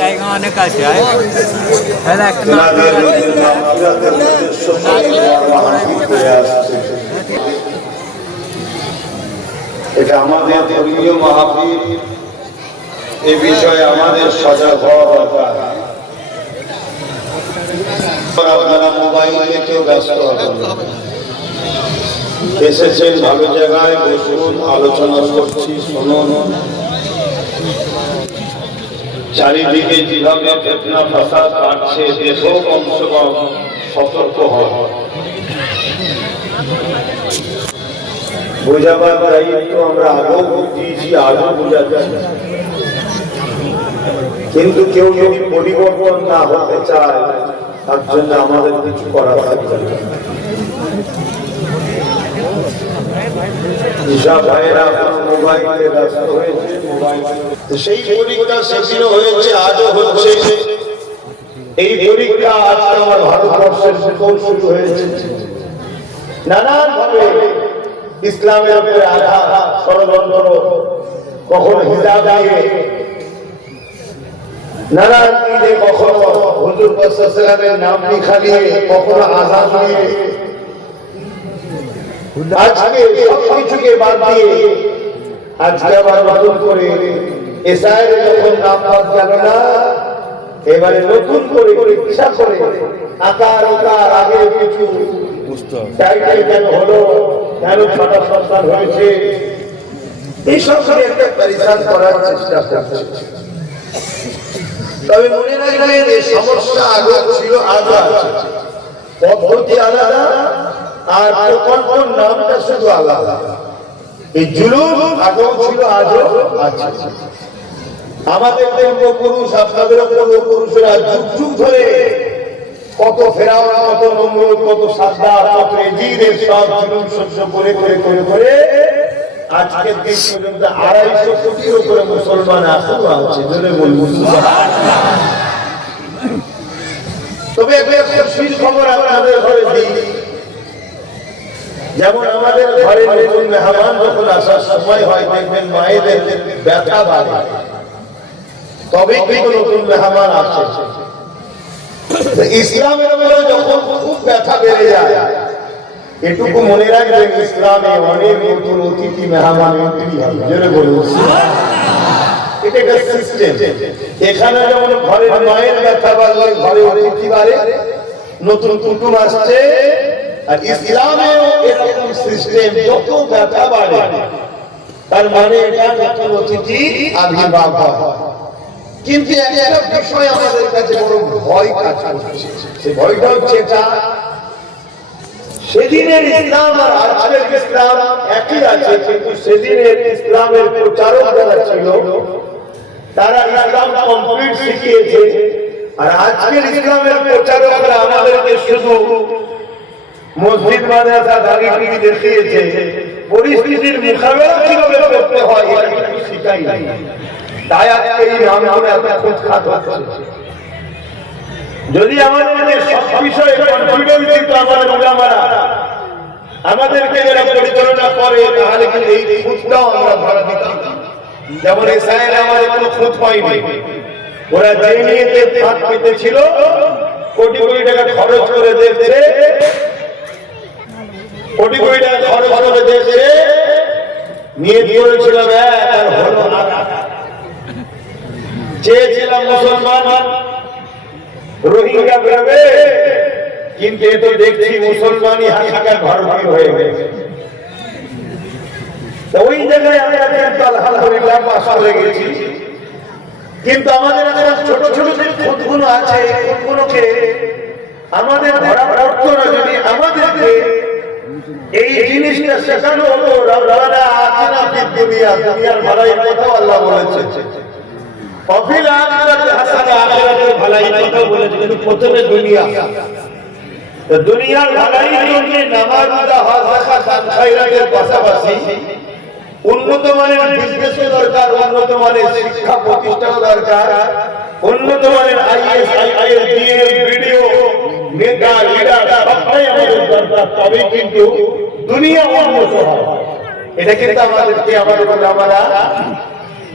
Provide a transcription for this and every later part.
জায়গা অনেক আছে এটা আমাদের ধর্মীয় মাহফিল, এ বিষয়ে আমাদের সজাগ হওয়া দরকার। আপনারা মোবাইলে কেউ ব্যস্ত হবেন, এসেছেন ভালো জায়গায় বসুন, আলোচনা করছি, শুনুন। চারিদিকে যেভাবে ফিতনা ফাসাদ কাটছে, দেখো কমসে কম সতর্ক হয়। বোঝাবার দায়িত্ব আমরা আগেও বুঝিয়েছি, আজও বোঝাচ্ছি, কিন্তু কেউ যদি পরিবর্তন না হতে চায় তার জন্য আমাদের কিছু করা থাকবে না। মোবাইলে ব্যস্ত হয়েছে, সেই পরীক্ষা সেদিনও হয়েছে, আজও হচ্ছে। এই পরীক্ষা আজকে আমার ভারতবর্ষের শুরু হয়েছে। নানান ভাবে ইসলামের উপরে আঘাত, ষড়যন্ত্র, কখনো হিজাব দিয়ে, নানান দিনে কখনো হুজুর সাল্লাল্লাহু নাম লিখা দিয়ে, কখনো আযান দিয়ে, আজকে সবকিছুকে বাদ দিয়ে আজকে আবার নতুন করে এসআইয়ের যখন নাম বাদ গেল না, এবারে নতুন করে পরীক্ষা করে আকার উকার আগের কিছু টাইটেল কেন হলো, কেন ছটা সন্তান হয়েছে, এইসব করে একটা পরিচাল করার চেষ্টা করছে। তবে মনে রাখবেন এই সমস্যা আগে ছিল, আজও আছে, পদ্ধতি আলাদা আর প্রকল্পের নামটা শুধু আলাদা। এই জুলুম আগেও ছিল, আজও আছে। আমাদের পূর্বপুরুষ, আপনাদের পূর্বপুরুষেরা যুগ যুগ ধরে কত ফেরাউন, কত নমরুদ, কত সাদ্দাত, কত এজিদের সব জুলুম সহ্য করে করে করে করে আজকের দিন পর্যন্ত 250 কোটির উপরে মুসলমান এখনো আছে। জোরে বলুন সুবহানাল্লাহ। তবে একটা খুশির খবর আপনাদের ঘরে দিই, যেমন আমাদের ঘরে নতুন মেহমান যখন আসার সময় হয়, দেখবেন মায়েদের ব্যথা বাড়ে, তবে কিন্তু নতুন মেহমান আসে। ইসলামের উপরে যখন খুব ব্যথা বেড়ে যায়, এটুকু মনে রাখবেন ইসলামে অনেক নতুন অতিথি মেহমান এন্ট্রি হয়। জোরে বলুন সুবহানাল্লাহ। এটা একটা সিস্টেম। এখানে যেমন ঘরের মায়ের ব্যথা বাড়লে ঘরে অতিথি বাড়ে, নতুন কুটুম আসছে, আর ইসলামেও এরকম সিস্টেম, যত ব্যথা বাড়ে তার মানে এটা নতুন অতিথি আবির্ভাব হয়। কিন্তু একটা বিষয় আমাদের কাছে বড় ভয় কাজ করছে, সেই ভয়টা হচ্ছে এটা, সেদিনের ইসলাম আর আজকের ইসলাম একই আছে, কিন্তু সেদিনের ইসলামের প্রচারক যারা ছিল তারা ইসলাম কমপ্লিট শিখিয়েছে, আর আজকের ইসলামের প্রচারকরা আমাদেরকে শুধু মসজিদ মাদ্রাসা দাঁড়িয়ে দেখিয়েছে, পরিস্থিতির মোকাবেলা কিভাবে করতে হয় এটা শিখাই নাই। তাই আজকে এই নামগুলো এত খুঁতখাত হচ্ছে। যদি আমাদের সব বিষয়ে কনফিডেন্স দিত আমাদের উলামারা, আমাদেরকে যারা পরিচালনা করে, তাহলে কিন্তু এই খুঁতটাও আমরা ধরা দিতাম। যেমন এসআইয়ের আমাদের কোনো খুঁত পাইনি, ওরা যে নিয়ে হাত পেতেছিল, কোটি কোটি টাকা খরচ করে দেখছে কোটি কোটি টাকা খরচ করে দেশে নিয়ে করেছিলাম আর হলো না। চেয়েছিলাম মুসলমান রোহিঙ্গা বেরোবে, কিন্তু এ তো দেখছি মুসলমানই হাসিকা ঘরবাড়ি হয়ে গেছে। ওই জায়গায় আমরা কিন্তু আলহামদুলিল্লাহ পাস করে গেছি, কিন্তু আমাদের এখন ছোট ছোট যে খুঁতগুলো আছে, খুঁতগুলোকে আমাদের ধরা পড়তো না। যদি আমাদেরকে এই জিনিসটা শেখানো হতো, রব্বানা আতিনা ফিদ দুনিয়া, দুনিয়ার ভালোই কথাও আল্লাহ বলেছে, অফিল আখিরাতি হাসানা, আখিরাতের ভালোই কথা বলেছে, কিন্তু প্রথমে দুনিয়া। তো দুনিয়ার ভালোই জন্য নামাজ, রোজা, হজ, যাকাত, দান খায়রাতের পাশাপাশি উন্নত মানের বিজনেস দরকার, উন্নত মানের শিক্ষা প্রতিষ্ঠান দরকার, উন্নত মানের আইএস, আইএস, ডিএম, ভিডিও, নেতা, লিডার সবটাই আমাদের দরকার। তবে কিন্তু দুনিয়া উন্নত হয়। এটা কিন্তু আমাদেরকে আমাদের আমরা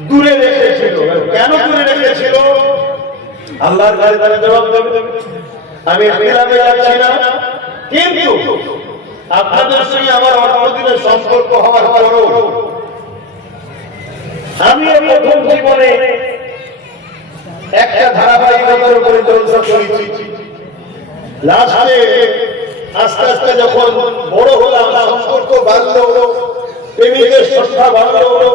দূরে রেখেছিল। কেন দূরে রেখেছিল? আল্লাহর কাছে তারা জবাব দেবে। আমি ইখতিলাফে যাচ্ছি না, কিন্তু আপনাদের সঙ্গে আমার অল্পদিনের সম্পর্ক হওয়ার পরও আমি প্রথম জীবনে একটা ধারাবাহিকতার উপরে জলসা করেছি। লাস্টে আস্তে আস্তে যখন বড় হলাম, সম্পর্ক বাড়লো, প্রেমিকের সংখ্যা বাড়লো,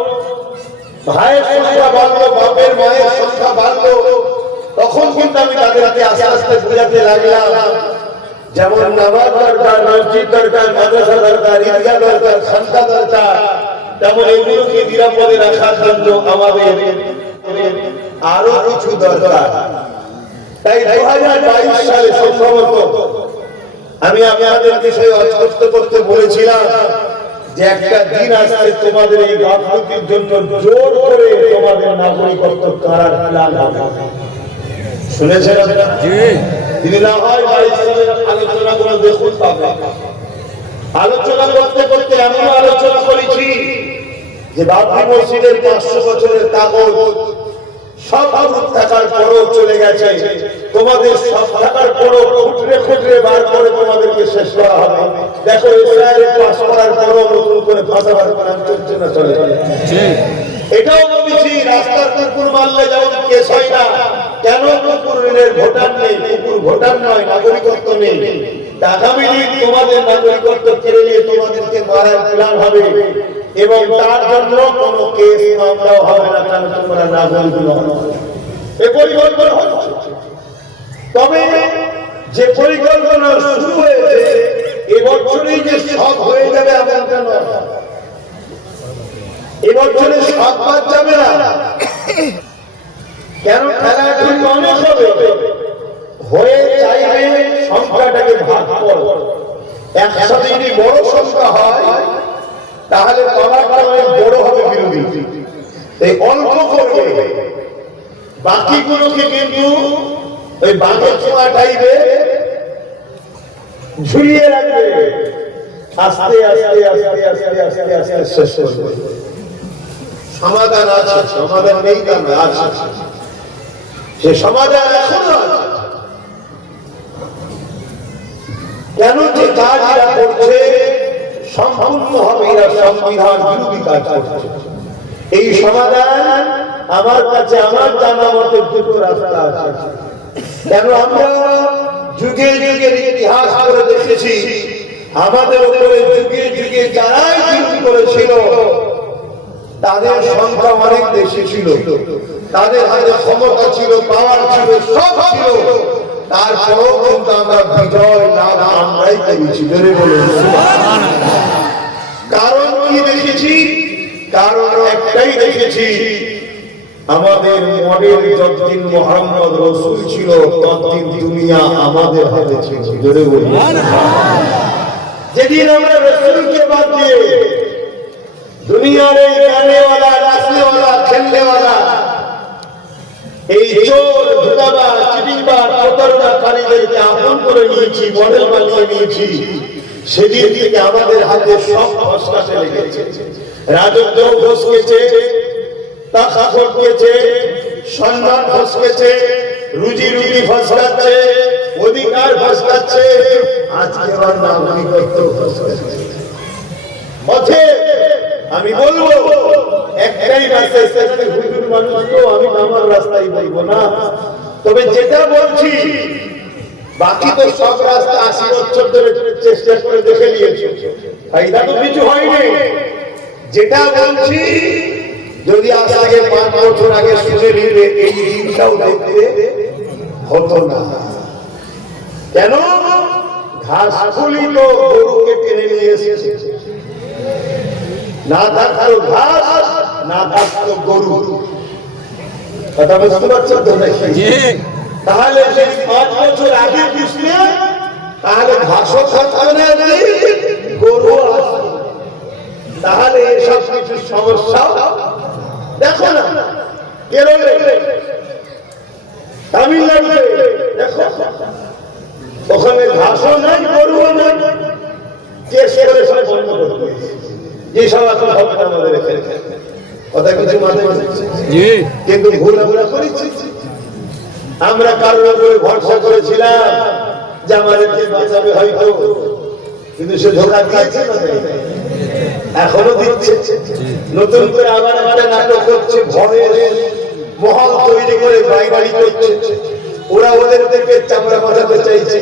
ভাইয়ের সংখ্যা বাড়লো, বাপের মায়ের সংখ্যা বাড়লো, তখন কিন্তু আমি তাদেরকে আস্তে আস্তে বোঝাতে লাগলাম, যেমন নামাজ দরকার, মসজিদ দরকার, মাদ্রাসা দরকার, ঈদগাহ দরকার, খানকা দরকার, তেমন এগুলোকে নিরাপদে রাখার জন্য আমাদের আরো কিছু দরকার। তাই 2022 সালে সম্ভবত আমি আপনাদের বিষয়ে অস্পষ্ট করতে বলেছিলাম যে একটা দিন আসছে তোমাদের এই গাফলতির জন্য জোর করে তোমাদের নাগরিকত্ব কারার প্ল্যান হবে। শুনেছেন আপনারা? যদি না হয় 22 সালের আলোচনাগুলো দেখুন, পাবে। আলোচনা করতে করতে এমন আলোচনা করেছি যে বাবরি মসজিদের 500 বছরের কাগজ সব থাকার পরও চলে গেছে, তোমাদের সব থাকার পরও খুঁটরে খুঁটরে বার করে তোমাদেরকে শেষ করা হবে। দেখো এসআইআর পাস করার পরও নতুন করে ফাঁসাবার প্ল্যান চলছে না, চলে। এটাও বলেছি রাস্তার কুকুর মারলে যেমন কেস হয় না, কেন কুকুরের ভোটার নেই, কুকুর ভোটার নয়, নাগরিকত্ব নেই। আগামী দিন তোমাদের নাগরিকত্ব কেড়ে নিয়ে তোমাদেরকে মারার প্ল্যান হবে, এবং তার জন্য কোন কেস মামলাও হবে না, কেন তোমরা নাগরিক নও। এই পরিকল্পনা হচ্ছে। তবে যে পরিকল্পনা শুরু হয়েছে এবছরই যে সব হয়ে যাবে এমনটা নয়। এবছরে সব বাদ যাবে না, কেন খেলা এখন অনেক হবে। হয়ে চাইবে সংখ্যাটাকে ভাগ করো, একসাথে যদি বড় সংখ্যা হয় তাহলে তলাটা বড় হবে বিরোধী, এই অল্প করবে, বাকিগুলোকে কিন্তু ওই বাঘের ছোঁয়া টাইপে ঝুলিয়ে রাখবে, আস্তে আস্তে আস্তে আস্তে আস্তে আস্তে শেষ করবে। সমাধান আছে, সমাধান নেই কেন? আছে, সে সমাধান এখনো আছে। কেন? যে কাজ এরা করছে সম্পূর্ণ হবে এরা সংবিধান বিরোধী কাজ করছে। এই সমাধান আমার কাছে আমার জানা মতো দুটো রাস্তা আছে। কেন? আমরা যুগে যুগে ইতিহাস করে দেখেছি, আমাদের উপরে যুগে যুগে যারাই বিরোধী করেছিল তাদের সংখ্যা অনেক বেশি ছিল, তাদের হাতে ক্ষমতা ছিল, পাওয়ার ছিল, সব ছিল, তারপরেও কিন্তু আমরা বিজয় লাভ আমরাই করেছি। কারণ কি দেখেছি? কারণ একটাই দেখেছি, আমাদের মডেল যতদিন মুহাম্মদ রাসূল ছিল ততদিন দুনিয়া আমাদের হাতে ছিল। জোরে বলি। যেদিন আমরা রাসূলকে বাদ দিয়ে দুনিয়ার এই গানেওয়ালা, নাচনেওয়ালা, খেলনেওয়ালা, এই চোর, ধোঁকাবাজ, চিটিংবাজ, প্রতারণাকারীদেরকে আপন করে নিয়েছি, মডেল বানিয়ে নিয়েছি, সেদিন থেকে আমাদের হাতে সব ফসকাতে লেগেছে। রাজত্ব ফসকেছে, টাকা ফসকেছে, সম্মান ফসকেছে, রুজি রুটি ফসকাচ্ছে, অধিকার ফসকাচ্ছে, আজকে আমার নাগরিকত্ব ফসকাচ্ছে। অতএব আমি বলবো একটাই মেসেজ, হুজুর মানুষ তো আমি আমার রাস্তায় বলবো না, তবে যেটা বলছি বাকি তো সব রাস্তা 80 বছর ধরে চেষ্টা করে দেখে নিয়েছি, ফায়দা তো কিছু হয়নি। যেটা বলছি যদি আজ থেকে 5 বছর আগে শুনে নিলে এই দিনটাও দেখতে হতো না। কেন? ঘাসগুলি তো গরুকে টেনে নিয়ে এসেছে, না থাকতো ঘাস, না থাকতো গরু। কথা বুঝতে পারছেন তো নাকি? তাহলে সেই 5 বছর আগে বুঝলে তাহলে ঘাসও থাকতো না, গরু আসতো, তাহলে এসব কিছু সমস্যা দেখো না। কেরলে, তামিলনাড়ুতে দেখো, ওখানে ঘাসও নাই, গরুও নাই, কেস করে সব বন্ধ করে দিয়েছে। যে সব এখন হবে না আমাদের এখানে, কথা কিছু মাঝে মাঝে, কিন্তু ভুল আমরা করেছি। আমরা কারোর উপরে ভরসা করেছিলাম যে আমাদেরকে বাঁচাবে হয়তো, কিন্তু সে ধোঁকা দিয়েছে না, এখনো দিচ্ছে। নতুন করে আবার একটা নাটক হচ্ছে, ভয়ের মহল তৈরি করে বাইবাড়ি করছে। ওরা ওদেরকে চামড়া বাঁচাতে চাইছে,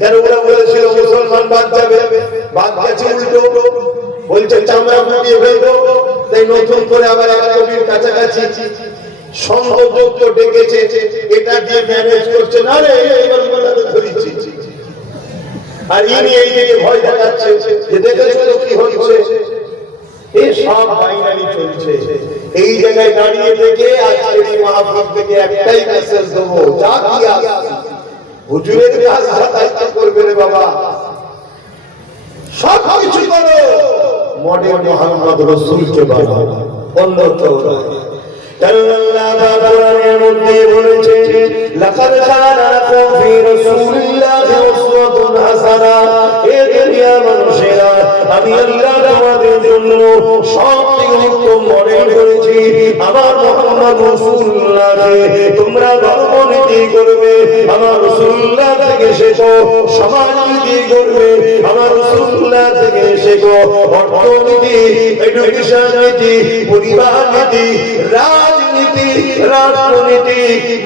কেন? ওরা বলেছিল মুসলমান বাদ যাবে, বাদ গেছে উল্টো, বলছে চামড়া ফুটিয়ে ফেলবো। তাই নতুন করে আবার এক কবির কাছাকাছি সংঘযুক্ত ডেকেছে, এটা দিয়ে ম্যানেজ করছে না রে, এবার বলাতে ধরেছি। আর ইনি এই দিকে ভয় দেখাচ্ছে যে দেখেছো তো কি হচ্ছে। এই সব বাইনারি চলছে। এই জায়গায় দাঁড়িয়ে থেকে আজকের এই মাহফিল থেকে একটাই মেসেজ দেবো, যা কি আসছে হুজুরের কাজ দায়িত্ব করবে রে বাবা, সব কিছু করো মডেল মুহাম্মদ রাসূলকে বাবা, অন্য কেউ নয়। কারণ আল্লাহ কোরআনের মধ্যে বলেছে, লাকাদ কানা লাকুম ফি রাসূলিল্লাহি উসওয়াতুন হাসানা। হে দুনিয়ার মানুষেরা, আমি আল্লাহ তোমাদের জন্য সবথেকে উত্তম মডেল করেছি আমার মুহাম্মদ রাসূলুল্লাহকে। তোমরা ধর্মনীতি করবে, আমার রাসূলুল্লাহ থেকে শেখো। সমাজনীতি করবে, আমার রাসূলুল্লাহ থেকে শেখো। অর্থনীতি, এডুকেশন নীতি, পরিবার নীতি, রাজনীতি, রাষ্ট্রনীতি,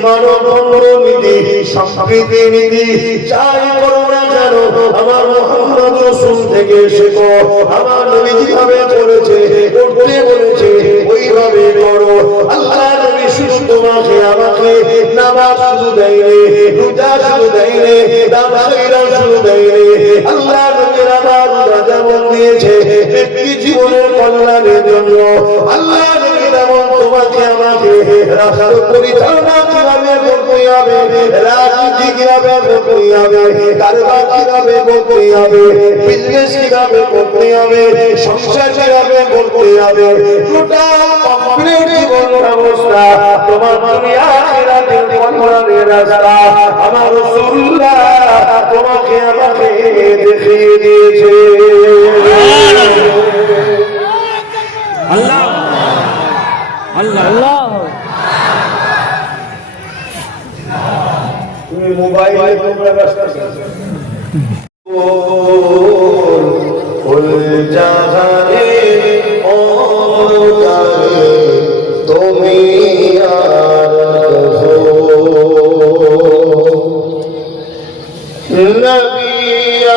মানববন্ধন নীতি, সংস্কৃতি নীতি, যাই করো না কেন আমার মুহাম্মদ রাসূল থেকে শেখো। আমার নবী যেভাবে বলেছে, করতে বলেছে, ওইভাবে করো। আল্লাহ নবী শুধু তোমাকে আমাকে নামাজ শুধু দেয়নি, রোজা শুধু দেয়নি, দান খয়রাত শুধু দেয়নি। আল্লাহ নবীর আমার রোজা যেমন দিয়েছে ব্যক্তি জীবনের কল্যাণের জন্য, আল্লাহ নবী তেমন তোমাকে আমাকে রাষ্ট্র পরিচালনা কিভাবে করতে হবে, রাজনীতি কিভাবে করতে হবে, কারবার কিভাবে করতে হবে, বিজনেস কিভাবে করতে হবে, সংসার কিভাবে করতে হবে, টোটাল কমপ্লিট জীবন ব্যবস্থা তোমার দুনিয়া আখিরাতের কল্যাণের রাস্তা আমার রাসূলুল্লাহ তোমাকে আমাকে দেখিয়ে দিয়েছে। আল্লাহ আল্লাহ আল্লাহ। তুমি মোবাইলে তোমরা ব্যস্ত ফুল জাহানে অন্ধকারে তুমি আর নবী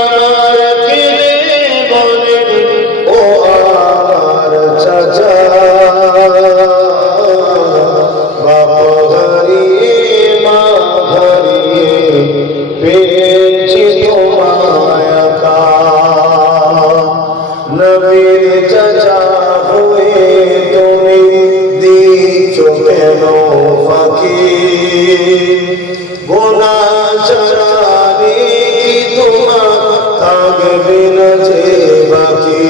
আমার কেনে বলেন ও আর চাচা, বাবা ঘরে মা ঘরে পেয়েছি তোমায় একা। নবীর চাচা হয়ে তুমি দিচ্ছ কেন ফাঁকি, গুনাহ ছাড়া তোমার থাকবে না যে বাকি।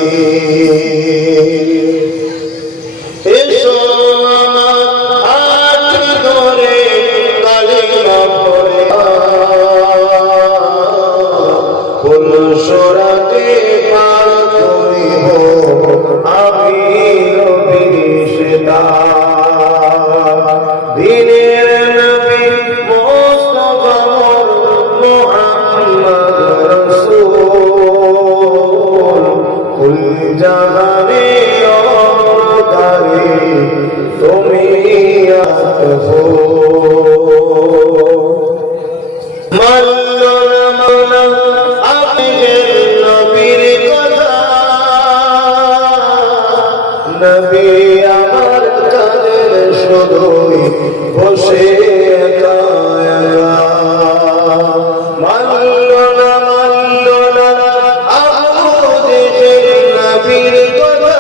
এসো আমার হাত ধরে কালিমা পড়ে ফুল সরাতে পার করিব আমি নবীর সেবা। দিনের নবী মুস্তাফা মোহাম্মদ নবী আমার কাদের শুধুই বসে একা একা মানলো না আমাদের নবীর কথা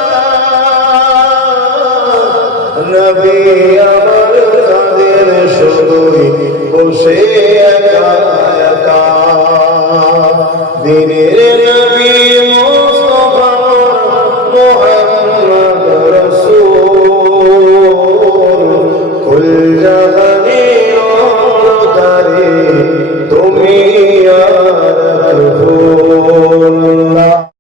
নবী আমার কাদের শুধুই বসে একা একা দিনের